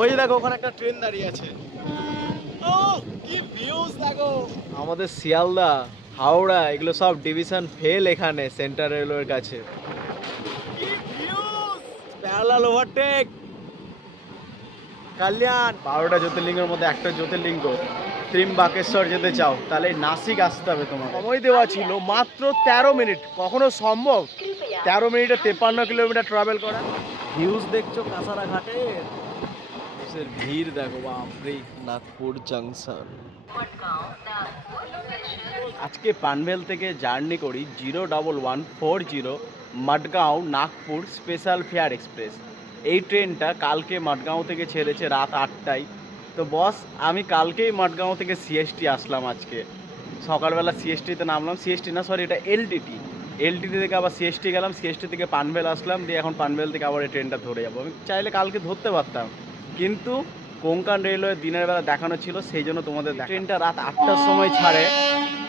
ওই দেখো ওখানে একটা ট্রেন দাঁড়িয়ে আছে। ও কি ভিউজ দেখো। আমাদের শিয়ালদা, হাওড়া এগুলো সব ডিভিশন ফেল এখানে সেন্ট্রাল রেলওয়ের কাছে। কি ভিউজ, প্যারালাল ওভারটেক। কল্যাণ 12টা জ্যোতির্লিঙ্গের মধ্যে একটা জ্যোতির্লিঙ্গ ত্রিম্বাকেশ্বর যেতে চাও তাহলে নাসিক আসতে হবে তোমার। সময় দেওয়া ছিল মাত্র 13 মিনিট। কখনো সম্ভব 13 মিনিটে 53 কিলোমিটার ট্রাভেল করা? ভিউজ দেখছো কাঁসারা ঘাটের, ভিড় দেখো বাপরে। নাগপুর জাংশন। আজকে পানভেল থেকে জার্নি করি 01140 মডগাঁও নাগপুর স্পেশাল ফেয়ার এক্সপ্রেস। এই ট্রেনটা কালকে মডগাঁও থেকে ছেড়েছে রাত 8টায়। তো বস আমি কালকেই মডগাঁও থেকে সিএসটি আসলাম। আজকে সকালবেলা সিএসটিতে নামলাম, সিএসটি না সরি এটা এলটিটি। এলটিটি থেকে আবার সিএসটি গেলাম, সিএসটি থেকে পানভেল আসলাম, দিয়ে এখন পানভেল থেকে আবার এই ট্রেনটা ধরে যাবো। আমি চাইলে কালকে ধরতে পারতাম, কিন্তু কোঙ্কান রেলওয়ে দিনের বেলা দেখানো ছিল, সেই জন্য তোমাদের ট্রেনটা রাত 8টার সময় ছাড়ে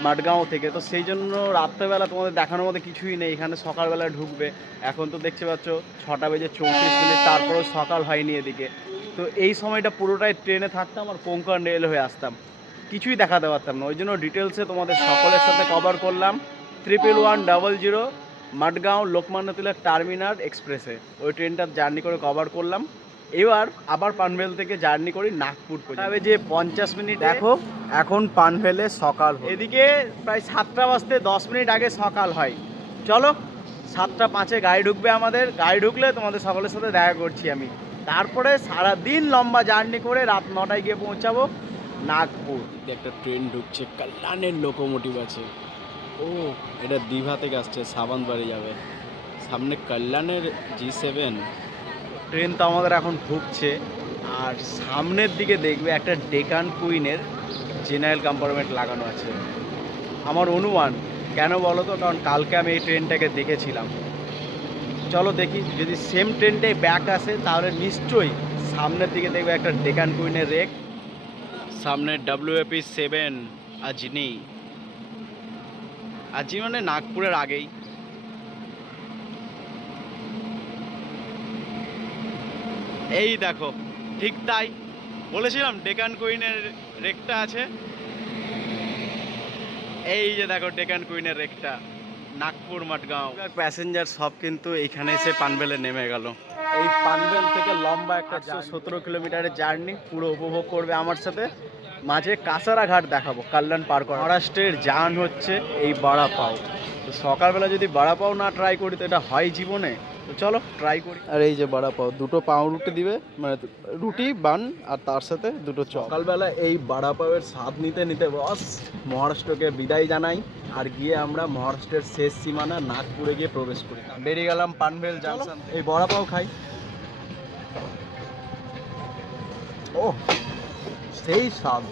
মাডগাঁও থেকে। তো সেই জন্য রাত্রেবেলা তোমাদের দেখানোর মধ্যে কিছুই নেই। এখানে সকালবেলা ঢুকবে, এখন তো দেখতে পাচ্ছ 6:34, তারপরেও সকাল হয়নি এদিকে। তো এই সময়টা পুরোটাই ট্রেনে থাকতাম আর কোঙ্কান রেলওয়ে আসতাম, কিছুই দেখাতে পারতাম না। ওই জন্য ডিটেলসে তোমাদের সকলের সাথে কভার করলাম 1110 মাডগাঁও লোকমান্য তিলক টার্মিনাল এক্সপ্রেসে। ওই ট্রেনটার জার্নি করে কভার করলাম। এবার আবার পানভেল থেকে জার্নি করি নাগপুর পর্যন্ত, যে 50 মিনিট। দেখো এখন পানভেলে সকাল, এদিকে প্রায় 7টা বাজতে 10 মিনিট আগে সকাল হয়। চলো 7টা 5-এ গাড়ি ঢুকবে আমাদের। গাড়ি ঢুকলে তোমাদের সকলের সাথে দেখা করছি আমি। তারপরে সারাদিন লম্বা জার্নি করে রাত 9টায় গিয়ে পৌঁছাবো নাগপুর। একটা ট্রেন ঢুকছে, কল্যাণের লোকোমোটিভ আছে। ও এটা দীঘা থেকে আসছে, সাবানবাড়ি যাবে। সামনে কল্যাণের G7 ট্রেন তো আমাদের এখন ঢুকছে। আর সামনের দিকে দেখবে একটা ডেকান কুইনের জেনারেল কম্পার্টমেন্ট লাগানো আছে। আমার অনুমান, কেন বলো তো, কারণ কালকে আমি এই ট্রেনটাকে দেখেছিলাম। চলো দেখি, যদি সেম ট্রেনটাই ব্যাক আসে তাহলে নিশ্চয়ই সামনের দিকে দেখবে একটা ডেকান কুইনের রেক। সামনে WAP7 আজনি। আজনি মানে নাগপুরের আগেই। এই দেখো ঠিক তাই বলেছিলাম, ডেকান কুইনের রেকটা আছে। এই যে দেখো ডেকান কুইনের রেকটা, নাগপুর মাডগাঁও। প্যাসেঞ্জার সব কিন্তু এইখানে এসে পানভেলে নেমে গেল। এই পানভেল থেকে লম্বা একটা 17 কিলোমিটারের জার্নি পুরো উপভোগ করবে আমার সাথে। মাঝে কাঁসারা ঘাট দেখাবো, কল্যাণ পার করা। মহারাষ্ট্রের জান হচ্ছে এই বড়া পাও। তো সকালবেলা যদি বড়া পাও না ট্রাই করি তো এটা হয় জীবনে। তো চলো ট্রাই করি। আর এই যে বড়া পাও, দুটো পাউরুটি দিবে, মানে রুটি বান আর তার সাথে দুটো চপ। সকালবেলা এই বড়া পাওয়ের স্বাদ নিতে নিতে বস মহারাষ্ট্রকে বিদায় জানাই। আর গিয়ে আমরা মহারাষ্ট্রের শেষ সীমানা নাগপুরে গিয়ে প্রবেশ করি। বেরিয়ে গেলাম পানভেল জাংশন। এই বড়া পাও খাই। ও সেই স্বাদ,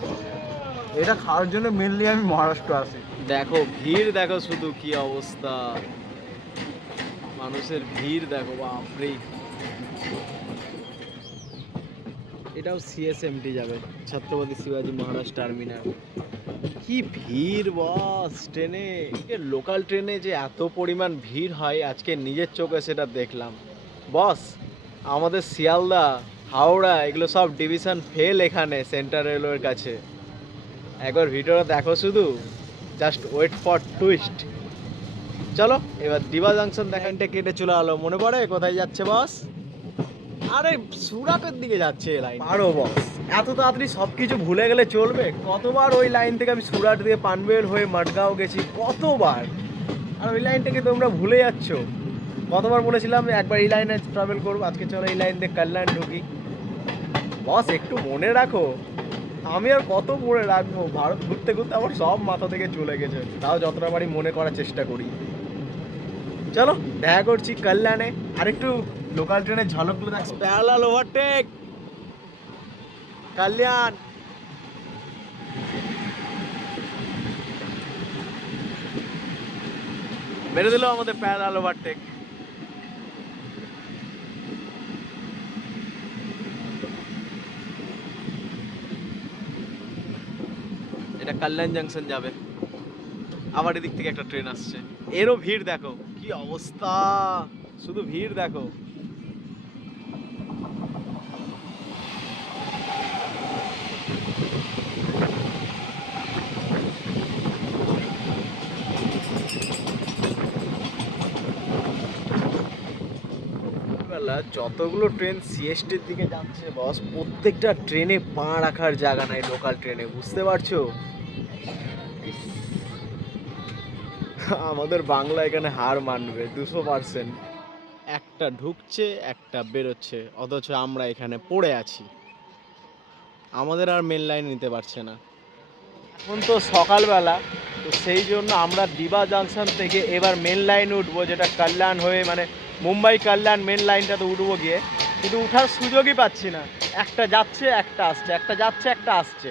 এটা খাওয়ার জন্য মেনলি আমি মহারাষ্ট্র আসি। দেখো ভিড় দেখো, শুধু কি অবস্থা, মানুষের ভিড় দেখো বাপরে। এটাও CSMT যাবে, ছত্রপতি শিবাজি মহারাজ টার্মিনাল। কি ভিড় বস ট্রেনে। লোকাল ট্রেনে যে এত পরিমাণ ভিড় হয় আজকে নিজের চোখে সেটা দেখলাম। বস আমাদের শিয়ালদা, হাওড়া এগুলো সব ডিভিশন ফেল এখানে সেন্ট্রাল রেলওয়ের কাছে। একবার ভিডিওটা দেখো শুধু, জাস্ট ওয়েট ফর টুইস্ট। চলো এবার দিবা জাংশন দেখানটা কেটে চলে আলো। মনে পড়ে কোথায় যাচ্ছে বস? আরে সুরাটের দিকে যাচ্ছে লাইন। পারো বস, এত তাড়াতাড়ি সব কিছু ভুলে গেলে চলবে? কতবার ওই লাইন থেকে আমি সুরাট দিয়ে পানভেল হয়ে মাডগাঁও গেছি, কতবার। আর ওই লাইনটাকে তোমরা ভুলে যাচ্ছ। কতবার বলেছিলাম একবার এই লাইনে ট্রাভেল করবো, আজকে চলো এই লাইন দিয়ে কল্যাণ ঢুকি। বস একটু মনে রাখো। আমি আর কত মনে রাখবো, ভারত ঘুরতে ঘুরতে আমার সব মাথা থেকে চলে গেছে। তাও যতটা বাড়ি মনে করার চেষ্টা করি। চলো দেখা করছি কল্যাণে। আর একটু লোকাল ট্রেনের ঝলকগুলো দেখ। প্যারালাল ওভারটেক কল্যাণ। মেরে দিল আমাদের প্যারালাল ওভারটেক। এটা কল্যাণ জাংশন যাবে। আবার এদিক থেকে একটা ট্রেন আসছে, এরও ভিড় দেখো কি অবস্থা, শুধু ভিড় দেখো। সকালবেলা যতগুলো ট্রেন সিএসটির দিকে যাচ্ছে বস, প্রত্যেকটা ট্রেনে পা রাখার জায়গা নাই লোকাল ট্রেনে, বুঝতে পারছো? আমাদের বাংলা এখানে হার মানবে 200%। একটা ঢুকছে একটা বেরোচ্ছে, অথচ আমরা এখানে পড়ে আছি, আমাদের আর মেন লাইন নিতে পারছে না। এখন তো সকালবেলা, তো সেই জন্য আমরা দিবা জাংশন থেকে এবার মেন লাইনে উঠবো, যেটা কল্যাণ হয়ে মানে মুম্বাই কল্যাণ মেন লাইনটাতে উঠবো গিয়ে, কিন্তু উঠার সুযোগই পাচ্ছি না। একটা যাচ্ছে একটা আসছে, একটা যাচ্ছে একটা আসছে,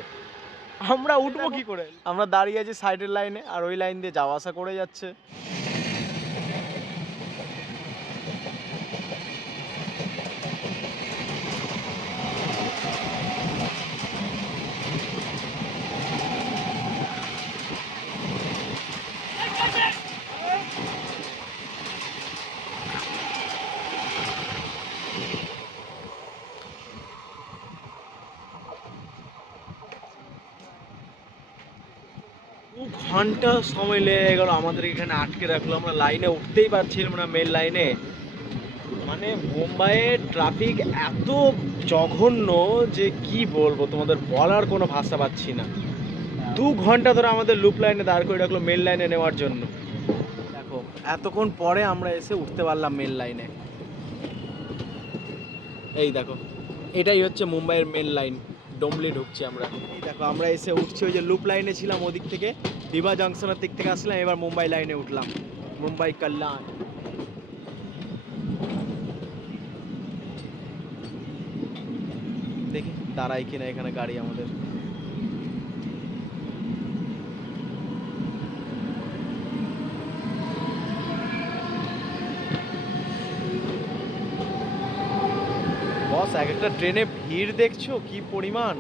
আমরা উঠবো কি করে? আমরা দাঁড়িয়ে আছি সাইডের লাইনে, আর ওই লাইন দিয়ে যাওয়া আসা করে যাচ্ছে। ঘন্টা সময় লেগে গেল, আমাদের এখানে আটকে রাখলো, আমরা লাইনে উঠতেই পারছিলাম না মেন লাইনে। মানে মুম্বাইয়ের ট্রাফিক এত জঘন্য যে কি বলবো তোমাদের, বলার কোনো ভাষা পাচ্ছি না। 2 ঘন্টা ধরে আমাদের লুপ লাইনে দাঁড় করে রাখলো মেন লাইনে নেওয়ার জন্য। দেখো এতক্ষণ পরে আমরা এসে উঠতে পারলাম মেন লাইনে। এই দেখো, এটাই হচ্ছে মুম্বাইয়ের মেন লাইন, ডোমলি ঢুকছি আমরা। এই দেখো আমরা এসে উঠছি, ওই যে লুপ লাইনে ছিলাম ওদিক থেকে, দিবা জাংশনের দিক থেকে আসলাম, এবার মুম্বাই লাইনে উঠলাম, মুম্বাই কল্যাণ। দেখি দাঁড়াই কিনা এখানে গাড়ি আমাদের। বস এক একটা ট্রেনে ভিড় দেখছো কি পরিমাণ,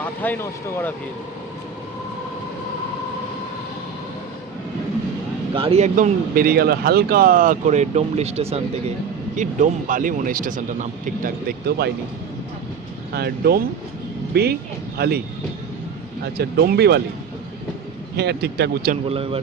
মাথায় নষ্ট করা ভিড়। গাড়ি একদম বেরিয়ে গেল হালকা করে ডোমলি স্টেশন থেকে। কি ডোম বালি মনে হয় স্টেশনটার নাম, ঠিকঠাক দেখতেও পাইনি। হ্যাঁ ডোম বি ভালি, আচ্ছা ডোম্বি বালি, হ্যাঁ ঠিকঠাক উচ্চারণ করলাম এবার।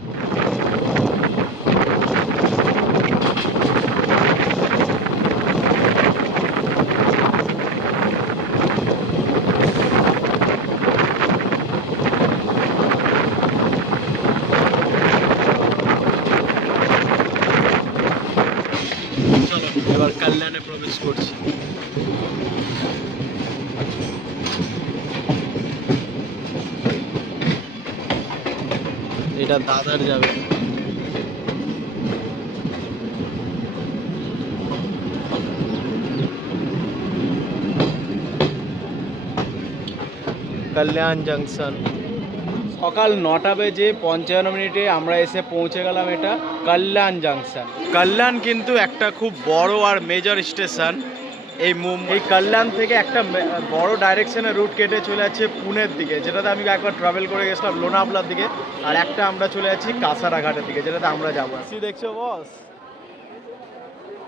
চলো এবার কল্যাণে প্রবেশ করছি। এটা দাদার যাবে। কল্যাণ জংশন। সকাল 9টা বেজে 55 আমরা এসে পৌঁছে গেলাম এটা কল্যাণ জাংশন। কল্যাণ কিন্তু একটা খুব বড় আর মেজর স্টেশন। এই কল্যাণ থেকে একটা বড় ডাইরেকশনে রুট কেটে চলে যাচ্ছে পুনের দিকে, যেটাতে আমি একবার ট্রাভেল করে গেছিলাম লোনাভলার দিকে, আর একটা আমরা চলে যাচ্ছি কাসারাঘাটের দিকে, যেটাতে আমরা যাবো। দেখছো বস,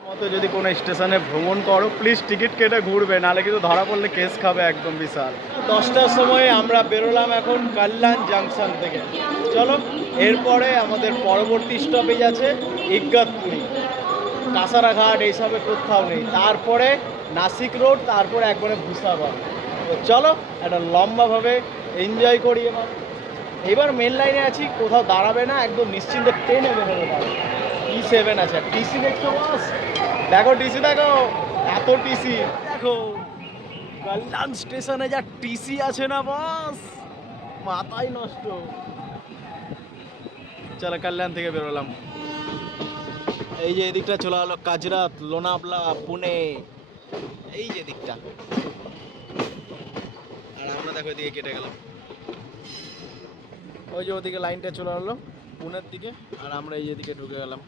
মতো যদি কোনো স্টেশনে ভ্রমণ করো প্লিজ টিকিট কেটে ঘুরবে, নাহলে কিন্তু ধরা পড়লে কেস খাবে একদম বিশাল। 10টার সময় আমরা বেরোলাম এখন কল্যাণ জাংশন থেকে। চলো এরপরে আমাদের পরবর্তী স্টপেজ আছে ইগতপুরি, কাসারাঘাট এইসবে কোথাও নেই, তারপরে নাসিক রোড, তারপরে একবারে ভুসাবাদ। তো চলো একটা লম্বাভাবে এনজয় করি। এবার মেন লাইনে আছি, কোথাও দাঁড়াবে না, একদম নিশ্চিন্তে ট্রেনে বেরোবে। E7 আছে, টিসি দেখছো বস, দেখো টিসি দেখো, এত টিসি দেখো, কল্যাণ স্টেশনে যা টিসি আছে না বস, মাথায় নষ্ট। চলো কল্যাণ থেকে বেরোলাম, এই যে এদিকটা চলে হলো কাজরাত, লোনাভলা, পুনে, এই যে দিকটা, আর আমরা দেখো এদিকে কেটে গেলাম, ওই যে ওদিকে লাইনটা চলে হলো পুনের দিকে, আর আমরা এই দিকে ঢুকে গেলাম।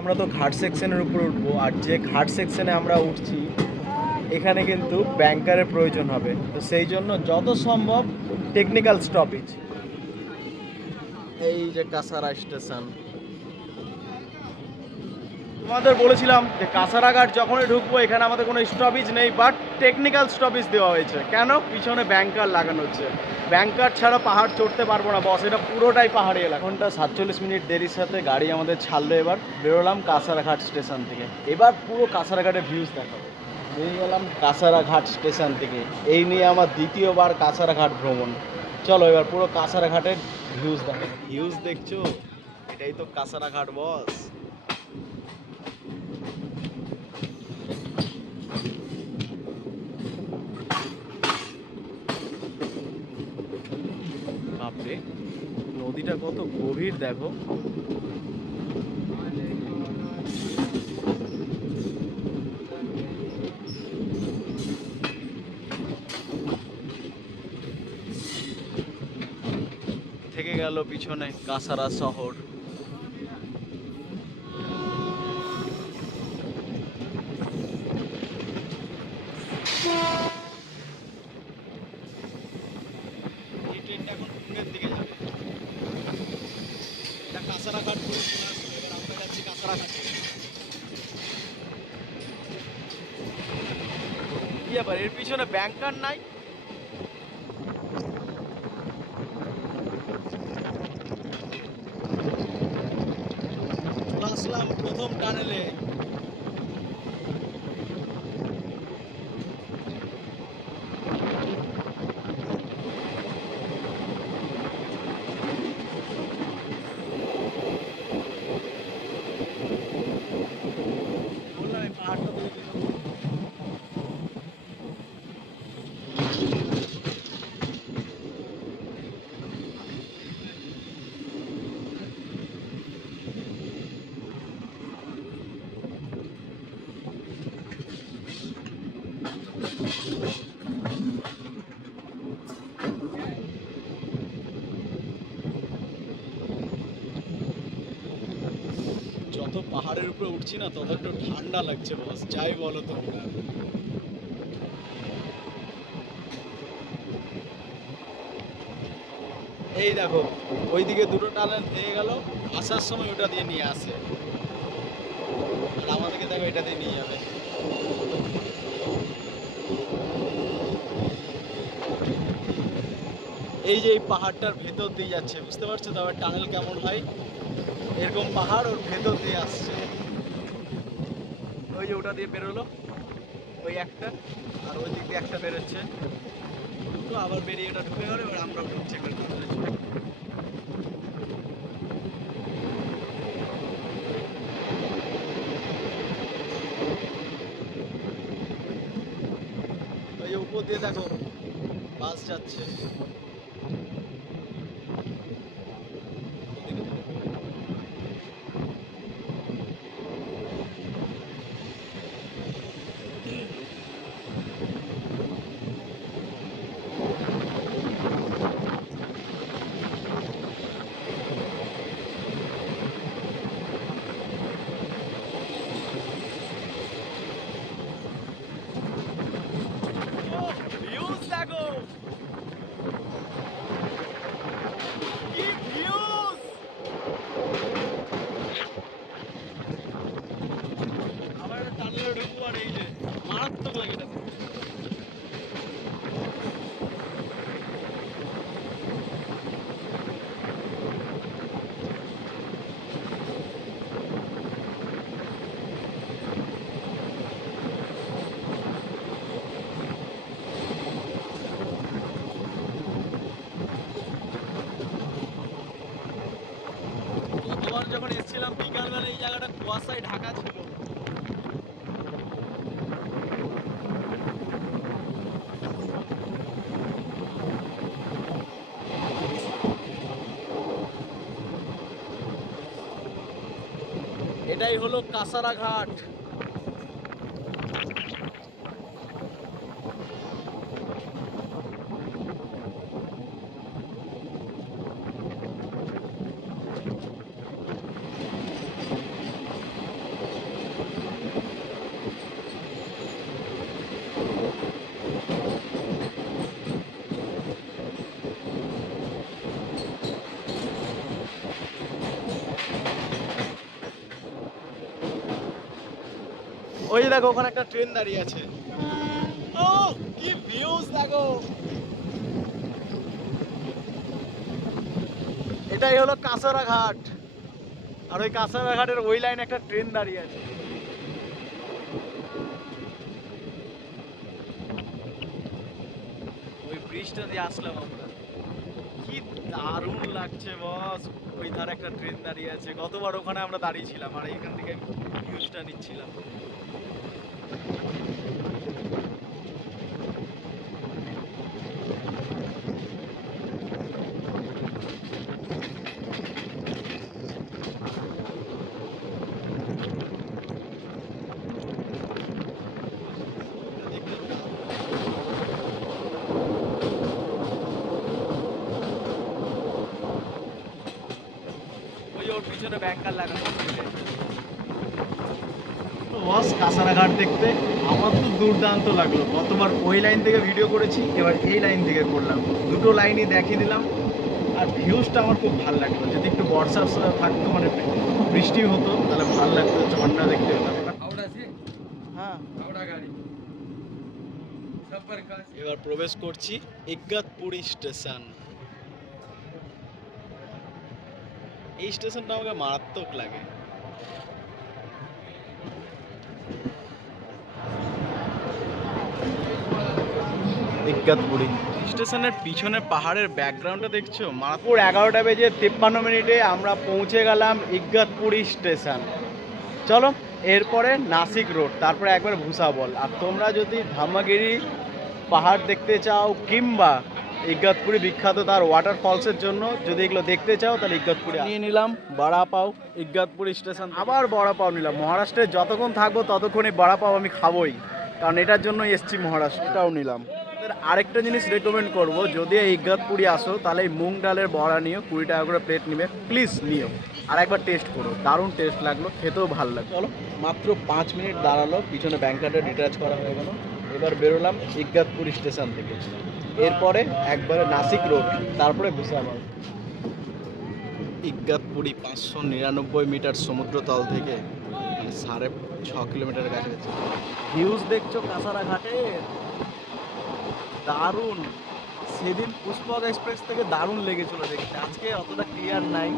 আমরা তো ঘাট সেকশনের উপর উঠবো, আর যে ঘাট সেকশনে আমরা উঠছি এখানে কিন্তু ব্যাংকারের প্রয়োজন হবে, তো সেই জন্য যত সম্ভব টেকনিক্যাল স্টপেজ। এই যে কাসারা স্টেশন, তোমাদের বলেছিলাম যে কাসারাঘাট যখনই ঢুকবো এখানে আমাদের কোনো স্টপেজ নেই, বাট টেকনিক্যাল স্টপেজ দেওয়া হয়েছে। কেন? পিছনে ব্যাংকার লাগানো হচ্ছে, ব্যাংকার ছাড়া পাহাড় চড়তে পারবো না বস, এটা পুরোটাই পাহাড়ি এলাকা। ঘন্টা 47 মিনিট দেরির সাথে গাড়ি আমাদের ছাড়লো, এবার বেরোলাম কাসারাঘাট স্টেশন থেকে। এবার পুরো কাসারাঘাটের ভিউজ দেখাবো। বেরিয়ে গেলাম কাসারাঘাট স্টেশন থেকে, এই নিয়ে আমার দ্বিতীয়বার কাসারাঘাট ভ্রমণ। চলো এবার পুরো কাসারাঘাটের ভিউজ দেখাবো। ভিউজ দেখছো? এটাই তো কাসারাঘাট বস। বাপরে, নদীটা কত গভীর দেখো। থেকে গেল পিছনে কাসারা শহর। এই ট্রেনটা এখন পুনের দিকে যাবে। এটা কাসারাঘাট পুরো চলে আসলো, এবার আমরা যাচ্ছি কাসারাঘাটে। কি ব্যাপার, এর পিছনে ব্যাংকার নাই? চলে আসলাম প্রথম টানেলে। বললাম এই পাহাড়টা থেকে যত পাহাড়ের উপরে উঠছি না তত একটু ঠান্ডা লাগছে বস, যাই বলো তোমরা। এই দেখো ওইদিকে দুটো টানেল হয়ে গেল, আসার সময় ওটা দিয়ে নিয়ে আসে, আর আমাদেরকে দেখো এটা দিয়ে নিয়ে যাবে। এই যে এই পাহাড়টার ভেতর দিয়ে যাচ্ছে, বুঝতে পারছো তো আবার টানেল কেমন হয়? এরকম পাহাড় ওর ভেতর দিয়ে আসছে। ওই যে ওটা দিয়ে বেরোলো, ওই একটা, আর ওই দিক দিয়ে একটা বেরোচ্ছে, তো আবার বেরিয়ে এটা ঢুকে গেলো, এবার আমরা ঢুকছি এবার টানেলের জন্য। ওই যে উপর দিয়ে দেখো বাস যাচ্ছে। ভিউজ দেখো, কি ভিউজ! আবার একটা টানেলে ঢুকবো, আর এই যে মারাত্মক লাগে এটা। গতবার যখন এসেছিলাম বিকালবেলা এই জায়গাটা কুয়াশায় ঢাকা ছিল। এটাই হলো কাসারাঘাট। দেখো ওখানে একটা ট্রেন দাঁড়িয়ে আছে। ও কি ভিউজ দেখো। এটাই হলো কাঁসারা ঘাট, আর ওই কাঁসারা ঘাটের ওই লাইনে একটা ট্রেন দাঁড়িয়ে আছে। ওই ব্রিজটা দিয়ে আসলাম আমরা, কি দারুণ লাগছে বস। ওই ধারে একটা ট্রেন দাঁড়িয়ে আছে, গতবার ওখানে আমরা দাঁড়িয়েছিলাম আর এখান থেকে ভিউজটা নিচ্ছিলাম। ওই ওর পিছনে ব্যাংকার লাগানো বস। কাঁসারা ঘাট দেখতে আমার তো দুর্দান্ত লাগলো। গতবার ওই লাইন থেকে ভিডিও করেছি, এবার এই লাইন থেকে করলাম, দুটো লাইনই দেখিয়ে দিলাম। আর ভিউজটা আমার খুব ভালো লাগলো। যদি একটু বর্ষার সময় থাকতো, মানে বৃষ্টি হতো, তাহলে ভালো লাগতো, ঝর্ণা দেখতে পেতাম। হ্যাঁ, এবার প্রবেশ করছি ইগতপুরি স্টেশন। এই স্টেশনটা আমাকে মারাত্মক লাগে। ইগতপুরি স্টেশনের পিছনে পাহাড়ের ব্যাকগ্রাউন্ডটা দেখছো। মারাত্মক 11:53 আমরা পৌঁছে গেলাম ইগতপুরি স্টেশন। চলো এরপরে নাসিক রোড, তারপরে একবার ভুসাবল। আর তোমরা যদি ধামাগিরি পাহাড় দেখতে চাও কিংবা ইগতপুরি বিখ্যাত তার ওয়াটারফলসের জন্য যদি এগুলো দেখতে চাও, তাহলে ইগতপুরি নিয়ে নিলাম বড়া পাও। ইগতপুরি স্টেশন আবার বড়া পাও নিলাম। মহারাষ্ট্রে যতক্ষণ থাকবো ততক্ষণই বড়া পাও আমি খাবোই, কারণ এটার জন্য এসছি মহারাষ্ট্র। এটাও নিলাম। আরেকটা জিনিস রেকমেন্ড করব, যদি এই ইগতপুরি আসো তাহলে এই মুগ ডালের বড়া নিও, 20 টাকা করে প্লেট নিবে, প্লিজ নিও। আর একবার টেস্ট করো, দারুণ টেস্ট লাগলো, খেতেও ভালো লাগলো। চলো মাত্র 5 মিনিট দাঁড়ালো, পিছনে ব্যাংকারটা ডিটাচ করা হয়ে গেল। এবার বেরোলাম ইগতপুরি স্টেশন থেকে। এরপরে একবারে নাসিক রোড, তারপরে ভুসাবল। ইগতপুরি 599 মিটার সমুদ্রতল থেকে 6.5 কিলোমিটারের কাছাকাছি। ভিউজ দেখছো কাঁসারা ঘাটের, দারুণ। সেদিন পুষ্পক এক্সপ্রেস থেকে দারুণ লেগেছিল দেখতে। আজকে অতটা ক্লিয়ার নাই,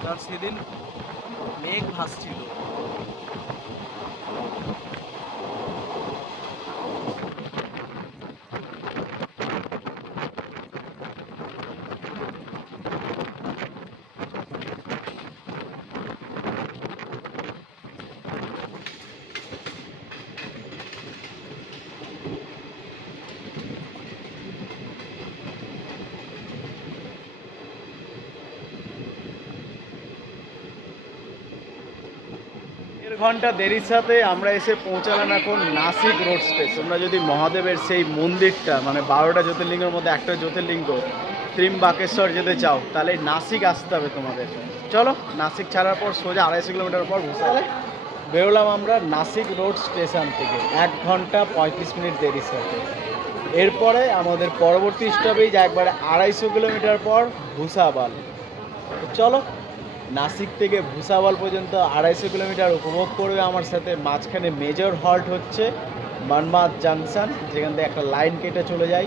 কারণ সেদিন মেঘ ভাসছিল। ঘন্টা দেরির সাথে আমরা এসে পৌঁছালাম এখন নাসিক রোড স্টেশন। তোমরা যদি মহাদেবের সেই মন্দিরটা, মানে 12টা জ্যোতির্লিঙ্গের মধ্যে একটা জ্যোতির্লিঙ্গ ত্রিম্বাকেশ্বর যেতে চাও, তাহলে নাসিক আসতে হবে তোমাদের। চলো নাসিক ছাড়ার পর সোজা 250 কিলোমিটার পর ভুসাবল বেরোলাম আমরা নাসিক রোড স্টেশন থেকে 1 ঘন্টা 35 মিনিট দেরির সাথে। এরপরে আমাদের পরবর্তী স্টপেজ একবারে 250 কিলোমিটার পর ভুসাবল। চলো নাসিক থেকে ভুসাবল পর্যন্ত 250 কিলোমিটার উপভোগ করবে আমার সাথে। মাঝখানে মেজর হল্ট হচ্ছে মানমাদ জাংশন, যেখান থেকে একটা লাইন কেটে চলে যায়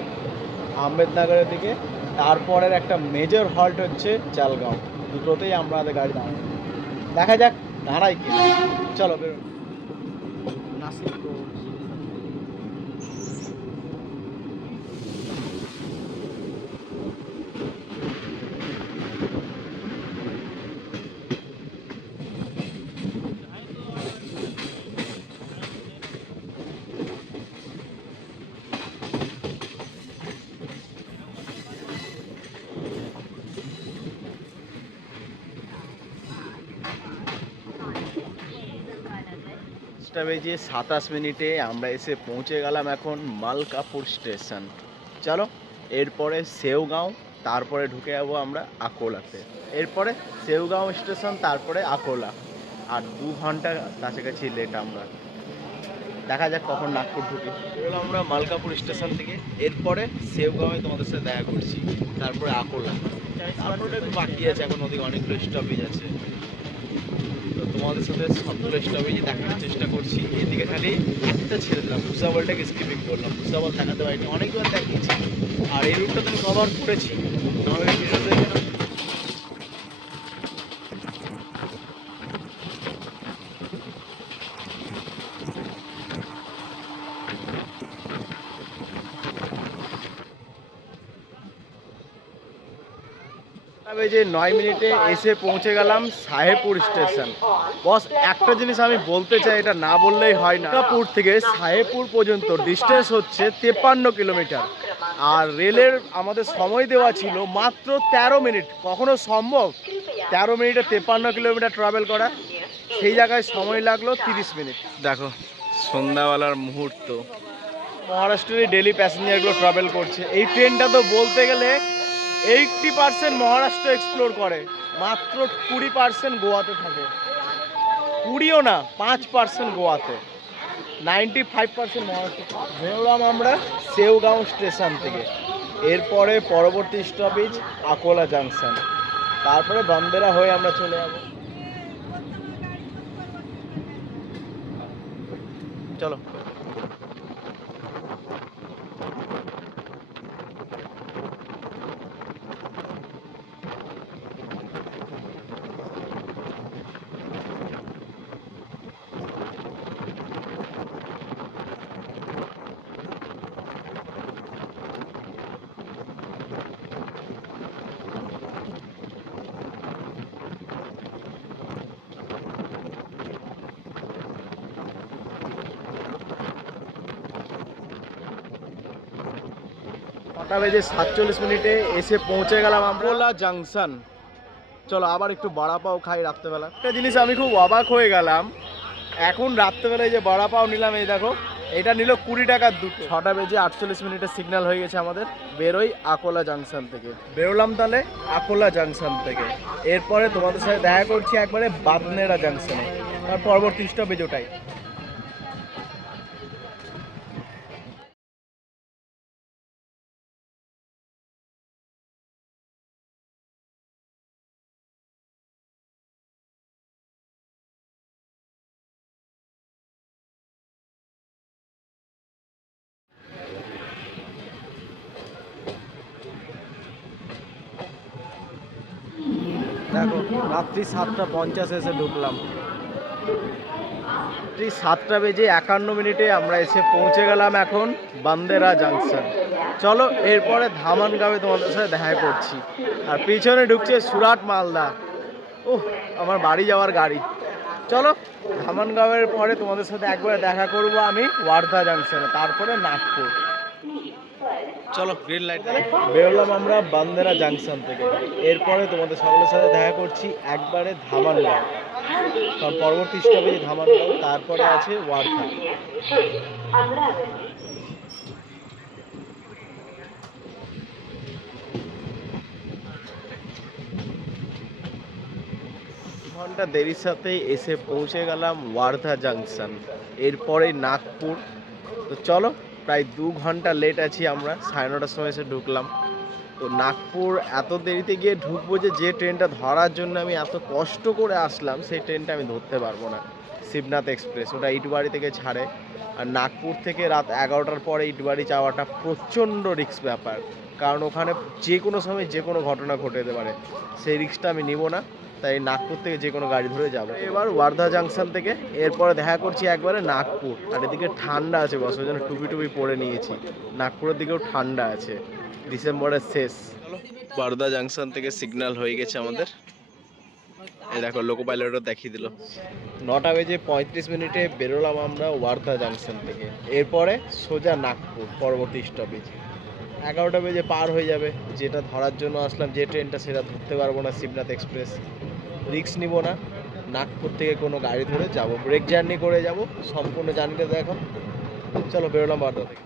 আহমেদনগরের দিকে। তারপরের একটা মেজর হল্ট হচ্ছে চালগাঁও। দুটোতেই আমাদের গাড়ি দাঁড়ায়, দেখা যাক দাঁড়াই কি। চলো বেরো নাসিক রোড। বেজে 27 মিনিটে আমরা এসে পৌঁছে গেলাম এখন মালকাপুর স্টেশন। চলো এরপরে সেওগাঁও, তারপরে ঢুকে যাবো আমরা আকোলাতে। এরপরে সেওগাঁও স্টেশন, তারপরে আকোলা। আর 2 ঘন্টা কাছাকাছি লেট আমরা। দেখা যাক কখন নাগপুর ঢুকি। এগুলো আমরা মালকাপুর স্টেশন থেকে, এরপরে সেওগাঁওয়ে তোমাদের সাথে দেখা করছি, তারপরে আকোলা। তারপরে একটু বাকি আছে, এখন ওদিকে অনেকগুলো স্টপেজ আছে। তো তোমাদের সাথে সবগুলো স্টপেজই দেখানোর চেষ্টা করছি। এদিকে খালি একটা ছেড়ে দিলাম, ভুসাবলটাকে স্কিপিং করলাম, ভুসাবল দেখাতে পারিনি, অনেকবার দেখিয়েছি। আর এই রুটটা তুমি কভার করেছি আমাদের ভিডিওতে। যে 9 মিনিটে এসে পৌঁছে গেলাম সাহেবপুর স্টেশন। বস একটা জিনিস আমি বলতে চাই, এটা না বললেই হয় না। দুর্গাপুর থেকে সাহেবপুর পর্যন্ত ডিস্টেন্স হচ্ছে 53 কিলোমিটার, আর রেলের আমাদের সময় দেওয়া ছিল মাত্র 13 মিনিট। কখনো সম্ভব 13 মিনিটে 53 কিলোমিটার ট্রাভেল করা? সেই জায়গায় সময় লাগলো 30 মিনিট। দেখো সন্ধ্যাবেলার মুহূর্ত, মহারাষ্ট্রের ডেলি প্যাসেঞ্জারগুলো ট্রাভেল করছে। এই ট্রেনটা তো বলতে গেলে 80% মহারাষ্ট্র এক্সপ্লোর করে, মাত্র 20% গোয়াতে থাকে। 20ও না, 5% গোয়াতে, 95% মহারাষ্ট্র। বেরোলাম আমরা সেওগাঁও স্টেশন থেকে। এরপরে পরবর্তী স্টপেজ আকোলা জাংশন, তারপরে বান্দেরা হয়ে আমরা চলে যাব। চলো। নটা বেজে 47 মিনিটে এসে পৌঁছে গেলাম আকোলা জাংশন। চলো আবার একটু বড়া পাও খাই রাত্রেবেলা। একটা জিনিস আমি খুব অবাক হয়ে গেলাম, এখন রাত্রেবেলায় যে বড়া পাও নিলাম, এই দেখো এটা নিল 20 টাকার দুটো। 6টা বেজে 48 মিনিটের সিগন্যাল হয়ে গেছে আমাদের, বেরোই আকোলা জাংশন থেকে। বেরোলাম তাহলে আকোলা জাংশন থেকে। এরপরে তোমাদের সাথে দেখা করছি একবারে বাদনেরা জাংশনে, তার পরবর্তী স্টপেজ ওটাই। দেখো রাত্রি 7:50 এসে ঢুকলাম। রাত্রি 7টা বেজে 51 মিনিটে আমরা এসে পৌঁছে গেলাম এখন বান্দেরা জাংশন। চলো এরপরে ধামানগাঁওয়ে তোমাদের সাথে দেখা করছি। আর পিছনে ঢুকছে সুরাট মালদা, ওহ আমার বাড়ি যাওয়ার গাড়ি। চলো ধামানগাঁওয়ের পরে তোমাদের সাথে একবারে দেখা করব আমি ওয়ার্ধা জাংশনে, তারপরে নাগপুর। চলো গ্রিন লাইট। বেরোলাম আমরা বান্দেরা জাংশন থেকে। এরপরে তোমাদের সকলের সাথে দেখা করছি একবারে ধামানগাঁও, কারণ পরবর্তী স্টপেজে ধামানগাঁও, তারপরে আছে ওয়ার্ধা। ঘন্টা দেরির সাথেই এসে পৌঁছে গেলাম ওয়ার্ধা জাংশন, এরপরে নাগপুর। তো চলো প্রায় 2 ঘন্টা লেট আছি আমরা, 9:30টার সময় এসে ঢুকলাম। তো নাগপুর এত দেরিতে গিয়ে ঢুকবো যে ট্রেনটা ধরার জন্য আমি এত কষ্ট করে আসলাম, সেই ট্রেনটা আমি ধরতে পারবো না। শিবনাথ এক্সপ্রেস, ওটা ইটবাড়ি থেকে ছাড়ে। আর নাগপুর থেকে রাত 11টার পরে ইটবাড়ি যাওয়াটা প্রচণ্ড রিস্ক ব্যাপার, কারণ ওখানে যে কোনো সময় যে কোনো ঘটনা ঘটে যেতে পারে, সেই রিস্কটা আমি নিব না। তাই নাগপুর থেকে যে কোনো গাড়ি ধরে যাব এবার ওয়ার্ধা জাংশন থেকে। এরপরে দেখা করছি একবারে নাগপুর। আর এদিকে ঠান্ডা আছে বস, ওই জন্য টুপি পরে নিয়েছি। নাগপুরের দিকেও ঠান্ডা আছে, ডিসেম্বরের শেষ। ওয়ার্ধা জাংশন থেকে সিগন্যাল হয়ে গেছে আমাদের, এই দেখো লোকো পাইলটও দেখিয়ে দিল। 9টা বেজে 35 মিনিটে বেরোলাম আমরা ওয়ার্ধা জাংশন থেকে। এরপরে সোজা নাগপুর পরবর্তী স্টপেজ। 11টা বেজে পার হয়ে যাবে, যেটা ধরার জন্য আসলাম যে ট্রেনটা, সেটা ধরতে পারবো না, শিবনাথ এক্সপ্রেস। রিস্ক নিব না, নাগপুর থেকে কোনো গাড়ি ধরে যাব, ব্রেক জার্নি করে যাব, সম্পূর্ণ জার্নিটা দেখো। চলো বেরোলাম ওয়ার্ধা থেকে।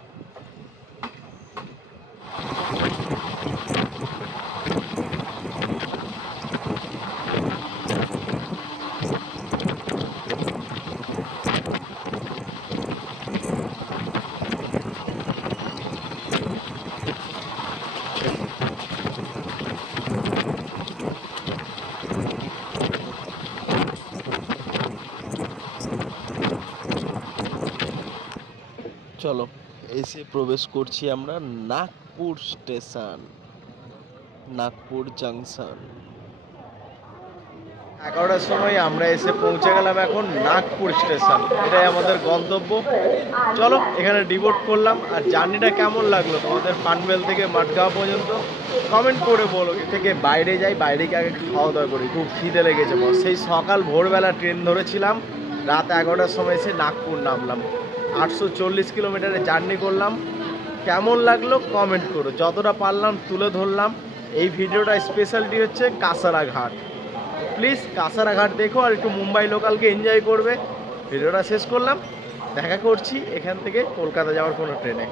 চলো এসে প্রবেশ করছি আমরা নাগপুর স্টেশন, নাগপুর জাংশন। 11টার সময় আমরা এসে পৌঁছে গেলাম এখন নাগপুর স্টেশন, এটাই আমাদের গন্তব্য। চলো এখানে ডিভোট করলাম। আর জার্নিটা কেমন লাগলো তোমাদের পানভেল থেকে মাঠগাঁও পর্যন্ত কমেন্ট করে বলো। এর থেকে বাইরে যাই, বাইরে গিয়ে আগে একটু খাওয়া দাওয়া করি, খুব খিদে লেগেছে বস। সেই সকাল ভোরবেলা ট্রেন ধরেছিলাম, রাত 11টার সময় এসে নাগপুর নামলাম। 840 কিলোমিটারের জার্নি করলাম। কেমন লাগলো কমেন্ট করো, যতটা পারলাম তুলে ধরলাম। এই ভিডিওটা স্পেশালিটি হচ্ছে কাসারা ঘাট। প্লিজ কাসারা ঘাট দেখো আর একটু মুম্বাই লোকালকে এনজয় করবে। ভিডিওটা শেষ করলাম, দেখা করছি এখান থেকে কলকাতা যাওয়ার কোনো ট্রেনে।